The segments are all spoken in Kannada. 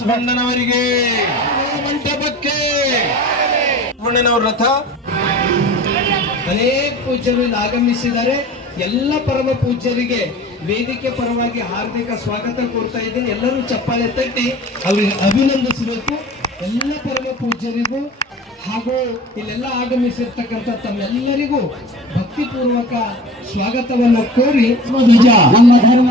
ಬಸವಣ್ಣನವರಿಗೆ ಮಂಟಪಕ್ಕೆ ಬಸವಣ್ಣನವರ ರಥ ಅನೇಕ ಪೂಜ್ಯರು ಇಲ್ಲಿ ಆಗಮಿಸಿದ್ದಾರೆ. ಎಲ್ಲ ಪರಮ ಪೂಜ್ಯರಿಗೆ ವೇದಿಕೆ ಪರವಾಗಿ ಹಾರ್ದಿಕ ಸ್ವಾಗತ ಕೊಡ್ತಾ ಇದ್ದೀನಿ. ಎಲ್ಲರೂ ಚಪ್ಪಾಳೆ ತಟ್ಟಿ ಅವರಿಗೆ ಅಭಿನಂದಿಸಬೇಕು. ಎಲ್ಲ ಪರಮ ಪೂಜ್ಯರಿಗೂ ಹಾಗೂ ಇಲ್ಲೆಲ್ಲ ಆಗಮಿಸಿರ್ತಕ್ಕಂಥ ತಮ್ಮೆಲ್ಲರಿಗೂ ಭಕ್ತಿಪೂರ್ವಕ ಸ್ವಾಗತವನ್ನು ಕೋರಿ ನಮ್ಮ ಧರ್ಮ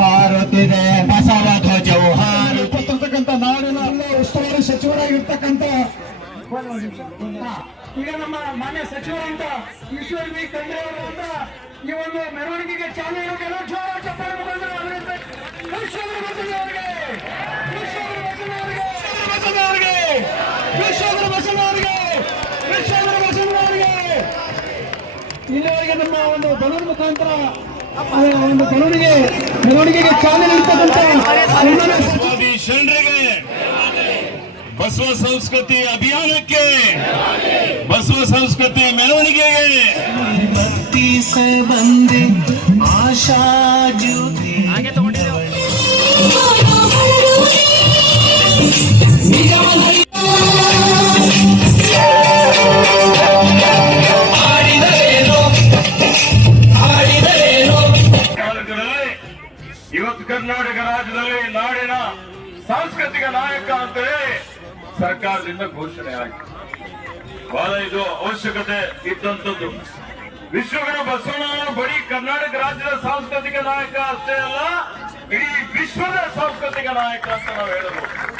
ಹಾರುತ್ತಿದೆ. ಬಸವ ಧ್ವಜವು ಹಾರುತ್ತಿರ್ತಕ್ಕಂಥ ನಾಡಿನ ಉಸ್ತುವಾರಿ ಸಚಿವರಾಗಿರ್ತಕ್ಕಂಥ ಈಗ ನಮ್ಮ ಮಾನ್ಯ ಸಚಿವರಂತ ಈಶ್ವರ್ ಬಿ ಖಂಡ್ರೆ ಅವರು ಅಂತ ಈ ಒಂದು ಮೆರವಣಿಗೆಗೆ ಚಾಲನೆ ಇರೋಕೆಲ್ಲ ಜೋರ ಚಪ್ಪಾಳೆ ಮುಖಾಂತರ ಇಲ್ಲಿವರೆಗೆ ನಮ್ಮ ಒಂದು ಬಲೂನ್ ಮುಖಾಂತರ ಒಂದು ಮೆರವಣಿಗೆಗೆ ಚಾಲನೆ ಇರ್ತಕ್ಕಂಥ ಶರಣರಿಗೆ ಬಸವ ಸಂಸ್ಕೃತಿ ಅಭಿಯಾನಕ್ಕೆ ಬಸವ ಸಂಸ್ಕೃತಿ ಮೆರವಣಿಗೆಗೆ ಬಂದೆ ಆಶಾ ಜ್ಯೋತಿ ಇವತ್ತು ಕರ್ನಾಟಕ ರಾಜ್ಯದಲ್ಲಿ ನಾಡಿನ ಸಾಂಸ್ಕೃತಿಕ ನಾಯಕ ಅಂತೇಳಿ ಸರ್ಕಾರದಿಂದ ಘೋಷಣೆ ಆಗಿದೆ. ಬಹಳ ಇದು ಅವಶ್ಯಕತೆ ಇದ್ದಂಥದ್ದು. ವಿಶ್ವಗುರು ಬಸವಣ್ಣನವರು ಬರೀ ಕರ್ನಾಟಕ ರಾಜ್ಯದ ಸಾಂಸ್ಕೃತಿಕ ನಾಯಕ ಅಷ್ಟೇ ಅಲ್ಲ, ಇಡೀ ವಿಶ್ವದ ಸಾಂಸ್ಕೃತಿಕ ನಾಯಕ ಅಂತ ನಾವು ಹೇಳಬಹುದು.